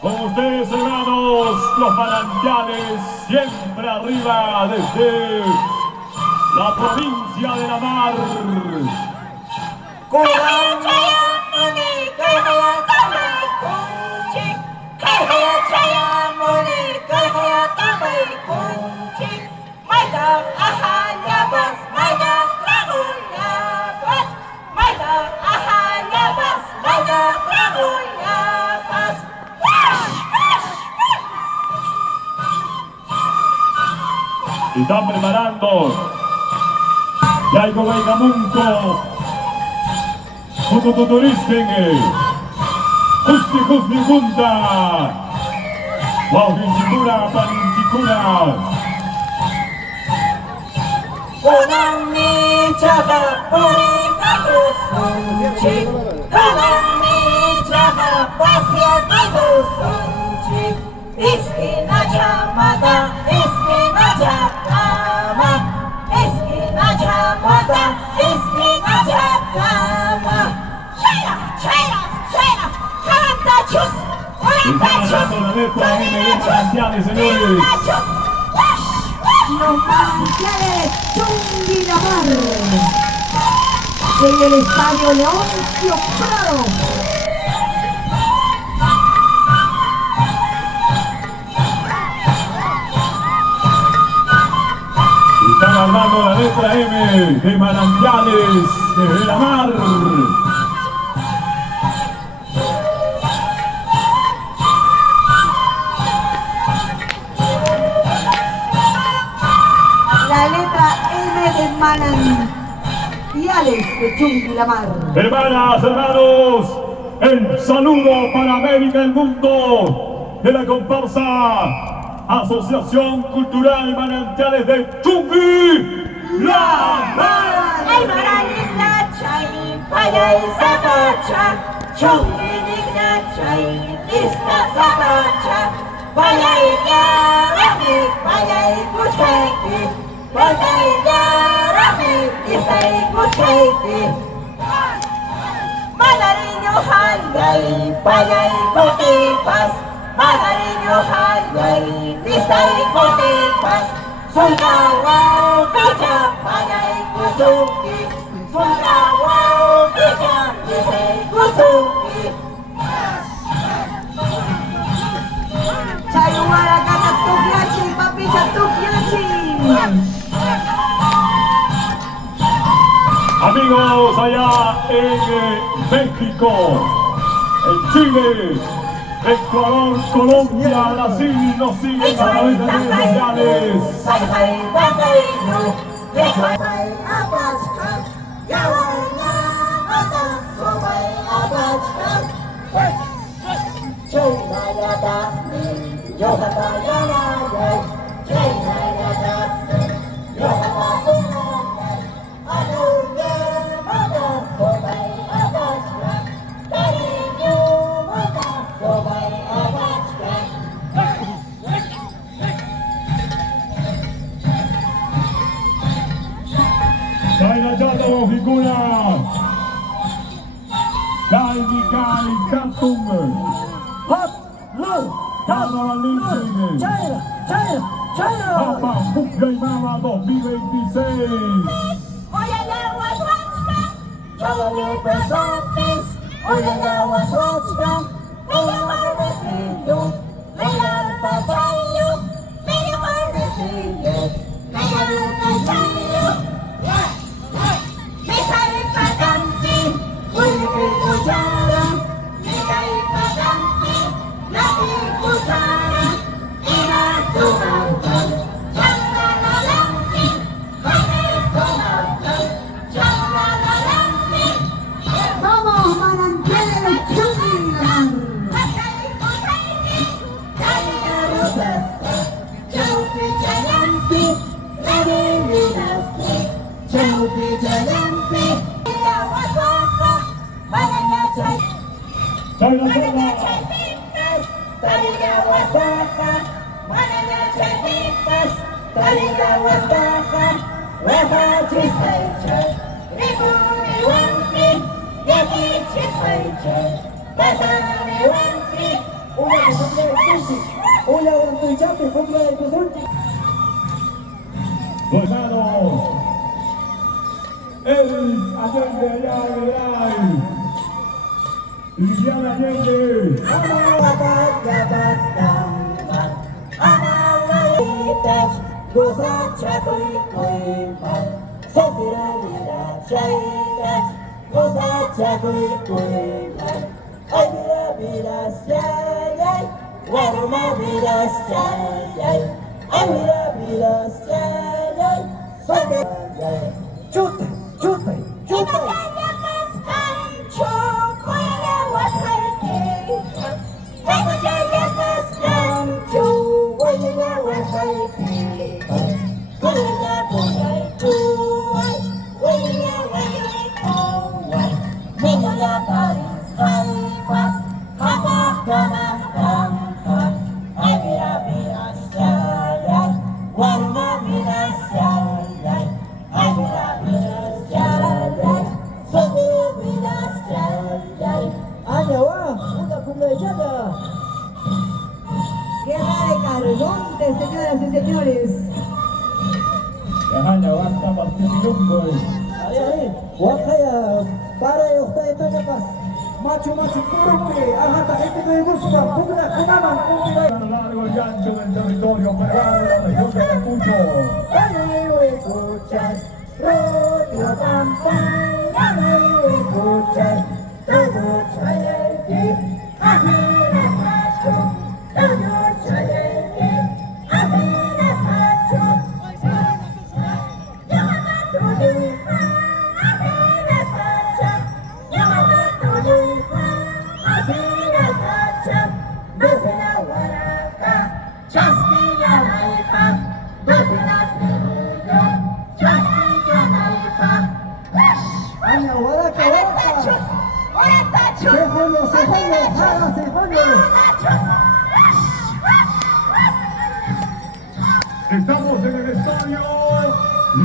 Con ustedes, hermanos, los manantiales siempre arriba desde la provincia de La Mar. Y están preparando Yaigo Veigamunco Tuturisten Justi Junta Wauhinchikura Paninchikura Konami Jaga Puri Kagusunchi Konami Jaga Pasya Kagusunchi Iskina Jamada Iskina Jakama Iskina Jamada Iskina Jakama China Karantachus Los manantiales Chungui-La-Mar en el estadio Leoncio Prado. Están armando la letra M de Manantiales de La Mar. La letra M de Manantiales de Chungui-La-Mar. Hermanas, hermanos, el saludo para América y el mundo de la comparsa Asociación Cultural Manantiales de Chungui-La-Mar. Ay Maranita Chay Payay Zapacha Chungui-Ligna Chay Lista Zapacha Payay Yarami Payay Kuchaiki Payay Yarami Isay Kuchaiki Manariño Hayay Payay Kotipas Manariño Hayay Isay Kotipas Sulawao Kacha Payay Kusuki Sulawao Kacha Isay Kusuki Chayuara Kata Tukiachi, Papicha Tukiachi. Amigos allá en México, en Chile, Ecuador, Colombia, Brasil, nos siguen a través de redes sociales. Say hey Bakainu Say Abachka Yawana Ata Sobay Abachka Chayna Yada Yohata Yana Chayna Yada Yohata Anuye Mata Sobay Abachka Karinyu Mata Sobay Abachka China Yato figura Kai Katung Hop, low, China. Papa Fugay Mama 2026. Oye, ya was watchman, Johnny Presentis. Oye, ya was watchman, Mira Marvesillo, Mira Pachayo, Mira Marvesillo, Mira Pachayo. Misa y Paganti, Willy Cuchara, Misa y Paganti, Nati Cuchara, Ina Tumantan, Changalalanti, Somos manantiales de Chungui-La-Mar. Jayanti, Chayna Mananya Chayna. Chay Fitness, Tariga Wasaka, Mananya Chay Fitness, Tariga Wasaka, Waha Chisaicha, Riburi Wangki, Yaki Chisaicha, Basari Wangki, Una de tus champions, compra de tus últimos. Hermanos, el Allende allá en el aire. Liliana Allende. Chuta, chuta, chuta. Guerra de Carlonte, señoras y señores. Dejanya basta participando. Ahí, Wakaya, para usted pas. Macho, macho, corte, ajá, gente que busca, pugna, kunaman, A lo largo y ancho del territorio peruano de la región de Ayacucho. escuchas, rodeo campana, escuchas, todo chayalque, así de macho, todo chayalque, así de macho, llama tu hija, así de macho, llama tu hija, así de macho, desde la guaraca, chasquilla la hija, desde la cebolla, chasquilla la hija. ¡Ana, guaraca, guaraca! Se jodió, jala, se jodió. Estamos en el estadio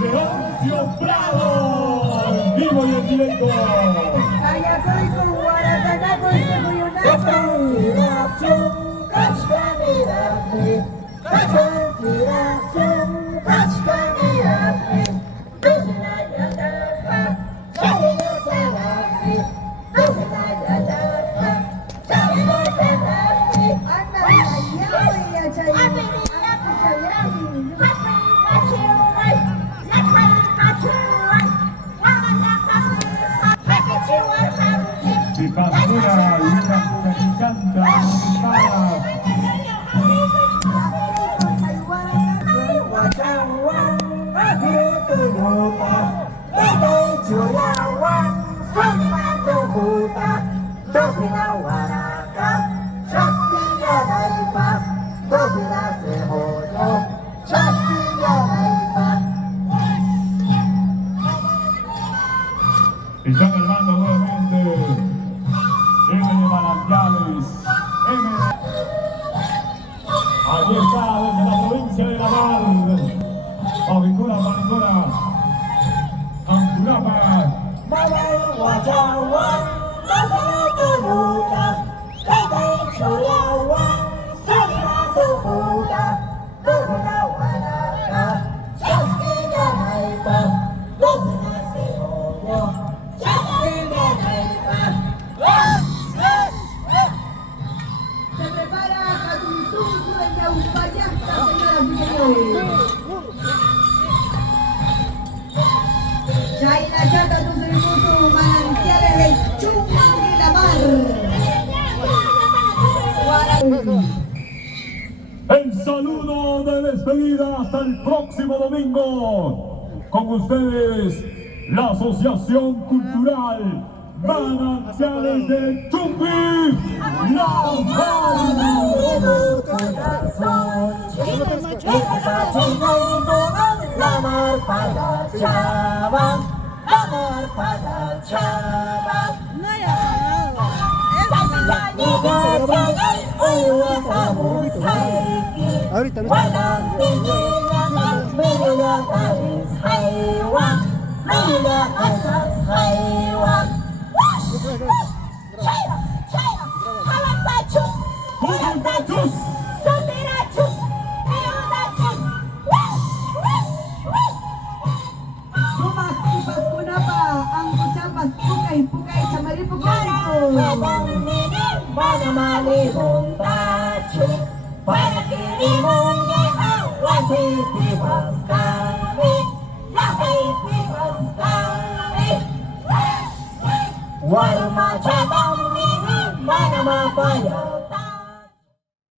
Leoncio Prado. En vivo y en directo. Ayacucho, Guaracaná, Cuyunaco. Si pastora y una que canta, para. Están armando nuevamente M de Manantiales. Aquí está desde la provincia de La Mar. Avicura, Maricona, Anturapa. Se prepara Catunzuncu de Yaupayanta, señoras y señores. Chayna Chata, Tuzuimutu, manantiales de Chumán y la Mar. El saludo de despedida hasta el próximo domingo. Con ustedes, la Asociación Cultural Manantiales de Chumbi, La Amor para Chava, Saligayagan uwang ahos haiki Walang tinilakas Mililang alis haywang Mililang asas haywang Wash! China! China! Halanda chus! Hilanda chus! Sundira chus! Hilanda chus! Wash! Wash! Wash! Sumaksipas ko na pa ang usapas pugay-pugay sa maripugay ko. Parang ninig Para malibong tacho Para kirimon ngayon Wasitipas kami Nasitipas kami Walang machabang ninig Para mapayata